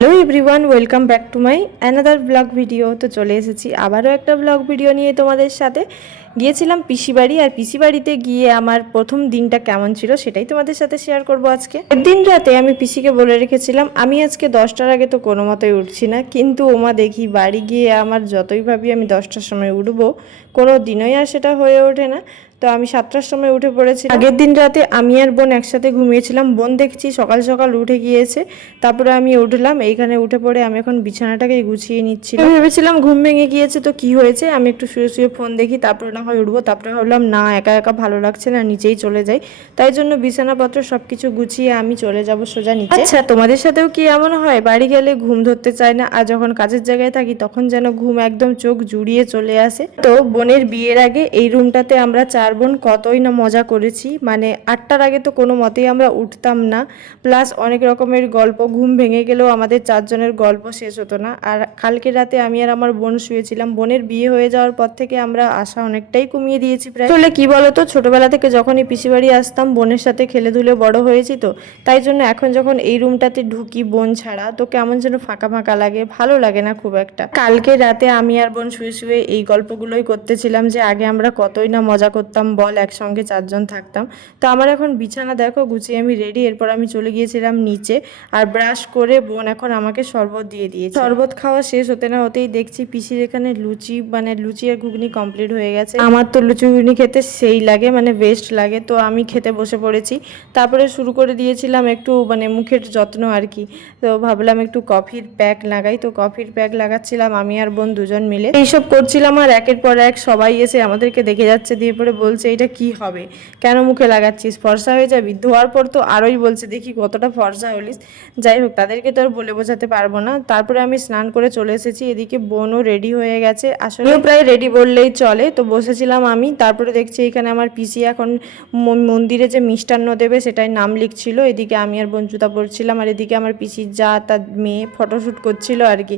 Hello everyone, welcome back to my another blog video. তো চলে এসেছি আবারও একটা ব্লগ ভিডিও নিয়ে তোমাদের সাথে। গিয়েছিলাম পিসি বাড়ি, আর পিসি বাড়িতে গিয়ে আমার প্রথম দিনটা কেমন ছিল সেটাই তোমাদের সাথে শেয়ার করব আজকে। একদিন রাতে আমি পিসিকে বলে রেখেছিলাম আমি আজকে 10টার আগে তো কোনো মতোই উঠছি না, কিন্তু ওমা দেখি বাড়ি গিয়ে আমার যতই ভাবি আমি 10টার সময় উঠবো, কোনো দিনই আর সেটা হয়ে ওঠে না। তো আমি 7টার সময় উঠে পড়েছি। আগের দিন রাতে আমি আর বোন একসাথে ঘুমিয়েছিলাম। বোন দেখছি সকাল সকাল উঠে গিয়েছে, তারপরে আমি উঠলাম। এইখানে উঠে পড়ে আমি এখন বিছানাটাকে গুছিয়ে নিচ্ছিলাম। ভেবেছিলাম ঘুম ভেঙে গিয়েছে তো কি হয়েছে, আমি একটু শুয়ে শুয়ে ফোন দেখি, তারপরে না হয় উঠবো। তারপরে ভাবলাম না, একা একা ভালো লাগছে না, নিচেই চলে যাই। তাই জন্য বিছানাপত্র সবকিছু গুছিয়ে আমি চলে যাব সোজা নিচে। আচ্ছা, তোমাদের সাথেও কি এমন হয় বাড়ি গেলে ঘুম ধরতে চায় না, আর যখন কাজের জায়গায় থাকি তখন যেন ঘুম একদম চোখ জুড়িয়ে চলে আসে? তো বোনের বিয়ের আগে এই রুমটাতে আমরা 4 বোন কতই না মজা করেছি। মানে 8টার আগে তো কোনো মতেই আমরা উঠতাম না, প্লাস অনেক রকমের গল্প, ঘুম ভেঙে গেলেও আমাদের 4 জনের গল্প শেষ হতো না। আর কালকে রাতে আমি আর আমার বোন শুয়েছিলাম। বোনের বিয়ে হয়ে যাওয়ার পর থেকে আমরা আশা অনেকটাই কমিয়ে দিয়েছি প্রায়। আসলে কি বলতো, ছোটবেলা থেকে যখনই পিসি বাড়ি আসতাম বোনের সাথে খেলে ধুলে বড় হয়েছি, তো তাই জন্য এখন যখন এই রুমটাতে ঢুকি বোন ছাড়া, তো কেমন যেন ফাঁকা ফাঁকা লাগে, ভালো লাগে না খুব একটা। কালকে রাতে আমি আর বোন শুয়ে শুয়ে এই গল্পগুলোই করতেছিলাম যে আগে আমরা কতই না মজা করতাম বল, একসঙ্গে 4 জন থাকতাম। তো আমার এখন বিছানা দেখো গুছিয়ে আমি রেডি। এরপর আমি চলে গিয়েছিলাম নিচে, আর ব্রাশ করে বোন এখন আমাকে শরবত দিয়ে দিয়েছে। শরবত খাওয়া শেষ হতে না হতেই দেখছি পিসির এখানে লুচি, মানে লুচি আর ঘুগনি কমপ্লিট হয়ে গেছে। আমার তো লুচি ঘুগনি খেতে সেই লাগে, মানে বেস্ট লাগে। তো আমি খেতে বসে পড়েছি। তারপরে শুরু করে দিয়েছিলাম একটু মানে মুখের যত্ন আর কি। তো ভাবলাম একটু কফির প্যাক লাগাই, তো কফির প্যাক লাগাচ্ছিলাম আমি আর বোন দুজন মিলে। এইসব করছিলাম, আর একের পর এক সবাই এসে আমাদেরকে দেখে যাচ্ছে, দিয়ে পরে বলছে এটা কি হবে, কেন মুখে লাগাচ্ছিস, ফর্সা হয়ে যাবি। ধোয়ার পর তো আরোই বলছে দেখি কতটা ফর্সা হলিস। যাই হোক, তাদেরকে তো আর বলে বোঝাতে পারবো না। তারপরে আমি স্নান করে চলে এসেছি। এদিকে বোনও রেডি হয়ে গেছে, আসলে প্রায় রেডি বললেই চলে। তো বসেছিলাম আমি, তারপরে দেখছি এখানে আমার পিসি এখন মন্দিরে যে মিষ্টান্ন দেবে সেটাই নাম লিখছিল। এদিকে আমি আর বোন জুতা পড়ছিলাম, আর এদিকে আমার পিসির যা তার মেয়ে ফটোশ্যুট করছিল আর কি।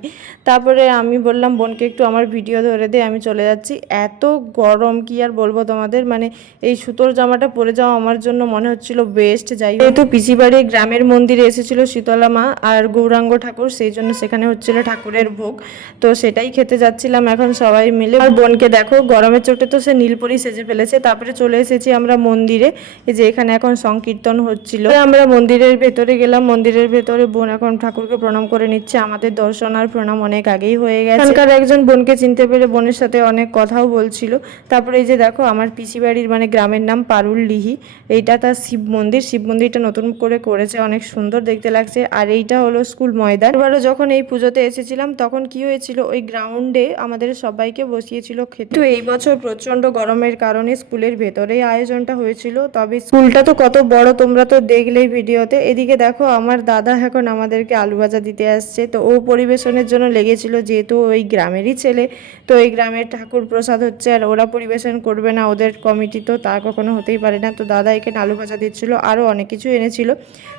তারপরে আমি বললাম বোনকে একটু আমার ভিডিও ধরে দে, আমি চলে যাচ্ছি। এত গরম কি আর বলবো তোমাদের, মানে এই সুতোর জামাটা পরে যাওয়া আমার জন্য মনে হচ্ছিল বেস্ট। যাই হোক, যেহেতু পিসি বাড়ি গ্রামের মন্দিরে এসেছিল শীতলা মা আর গৌরাঙ্গ ঠাকুর, সেই জন্য সেখানে হচ্ছিল ঠাকুরের ভোগ। তো সেটাই খেতে যাচ্ছিলাম এখন সবাই মিলে। আর বোনকে দেখো গরমের চোটে তো সে নীলপরি সেজে ফেলেছে। তারপরে চলে এসেছি আমরা মন্দিরে, এই যে এখানে এখন সংকীর্তন হচ্ছিল। আমরা মন্দিরের ভেতরে গেলাম। মন্দিরের ভেতরে বোন এখন ঠাকুরকে প্রণাম করে নিচ্ছে। আমাদের দর্শন আর প্রণাম অনেক আগেই হয়ে গেছে। এখানকার একজন বোনকে চিনতে পেরে বোনের সাথে অনেক কথাও বলছিল। তারপরে এই যে দেখো আমার পিসি বাড়ির মানে গ্রামের নাম পারুলডিহি। এইটা তার শিব মন্দির। শিব মন্দিরটা নতুন করে করেছে, অনেক সুন্দর দেখতে লাগছে। আর এইটা হলো স্কুল ময়দান। এবারও যখন এই পুজোতে এসেছিলাম তখন কি হয়েছিল, ওই গ্রাউন্ডে আমাদের সবাইকে বসিয়েছিল খেতে। তো এই বছর প্রচন্ড গরমের কারণে স্কুলের ভেতরেই আয়োজনটা হয়েছিল। তবে স্কুলটা তো কত বড় তোমরা তো দেখলেই ভিডিওতে। এদিকে দেখো আমার দাদা এখন আমাদেরকে আলু ভাজা দিতে আসছে। তো ও পরিবেশনের জন্য লেগেছিল, যেহেতু ওই গ্রামেরই ছেলে, তো এই গ্রামের ঠাকুর প্রসাদ হচ্ছে আর ওরা পরিবেশন করবে না, ওদের কমিটি তো তা কখনো হতেই পারে না। তো দাদা এখানে আলু ভাজা দিচ্ছিল, আরও অনেক কিছু এনেছিল।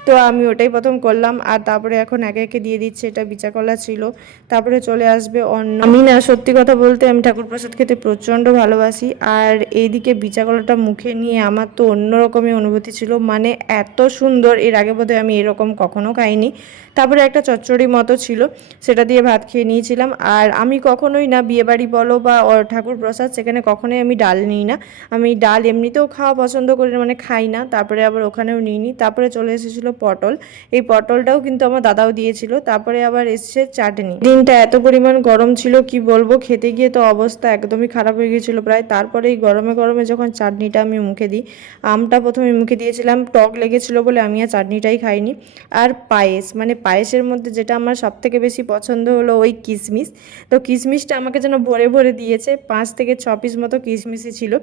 তো আমি ওটাই প্রথম করলাম, আর তারপরে এখন একে একে দিয়ে দিচ্ছে। এটা বিচাকলা ছিল, তারপরে চলে আসবে অন্ন। আমি না সত্যি কথা বলতে আমি ঠাকুর প্রসাদ খেতে প্রচণ্ড ভালোবাসি, আর এইদিকে বিচাকলাটা মুখে নিয়ে আমার তো অন্যরকমই অনুভূতি ছিল, মানে এত সুন্দর। এর আগে বোধহয় আমি এরকম কখনো খাইনি। তারপরে একটা চচ্চড়ি মতো ছিল, সেটা দিয়ে ভাত খেয়ে নিয়েছিলাম। আর আমি কখনোই না বিয়েবাড়ি বলো বা ঠাকুর প্রসাদ, সেখানে কখনোই আমি ডাল নিই না। আমি ডাল এমনিতেও খাওয়া পছন্দ করি না, মানে খাই না। তারপরে আবার ওখানেও নিইনি। তারপরে চলে এসেছিলো পটল। এই পটলটাও কিন্তু আমার দাদাও দিয়েছিল। তারপরে আবার এসছে চাটনি। দিনটা এত পরিমাণ গরম ছিল কি বলবো, খেতে গিয়ে তো অবস্থা একদমই খারাপ হয়ে গিয়েছিল প্রায়। তারপরে এই গরমে গরমে যখন চাটনিটা আমি মুখে দিই, আমটা প্রথমে মুখে দিয়েছিলাম, টক লেগেছিল বলে আমি আর চাটনিটাই খাইনি। আর পায়েস, মানে পায়েসের মধ্যে যেটা আমার সব থেকে বেশি পছন্দ হলো ওই কিশমিশ। তো কিশমিশটা আমাকে যেন ভরে ভরে দিয়েছে, 5 থেকে 6 পিস মতো কিশমিশই ছিল।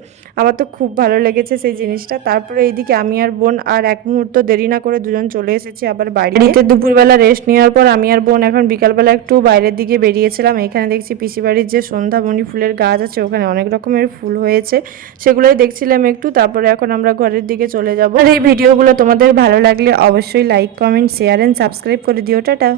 আমার তো খুব ভালো লেগেছে সেই জিনিসটা। তারপরে এইদিকে আমি আর বোন আর এক মুহূর্ত দেরি না করে দুজন চলে এসেছি আবার বাড়িতে। দুপুরবেলা রেস্ট নেওয়ার পর আমি আর বোন এখন বিকালবেলা একটু বাইরের দিকে বেরিয়েছিলাম। এখানে দেখছি পিসি বাড়ির যে সন্ধ্যামণি ফুলের গাছ আছে, ওখানে অনেক রকমের ফুল হয়েছে, সেগুলোই দেখছিলাম একটু। তারপরে এখন আমরা ঘরের দিকে চলে যাব। আর এই ভিডিওগুলো তোমাদের ভালো লাগলে অবশ্যই like, comment, share and subscribe করে দিও। টাটা।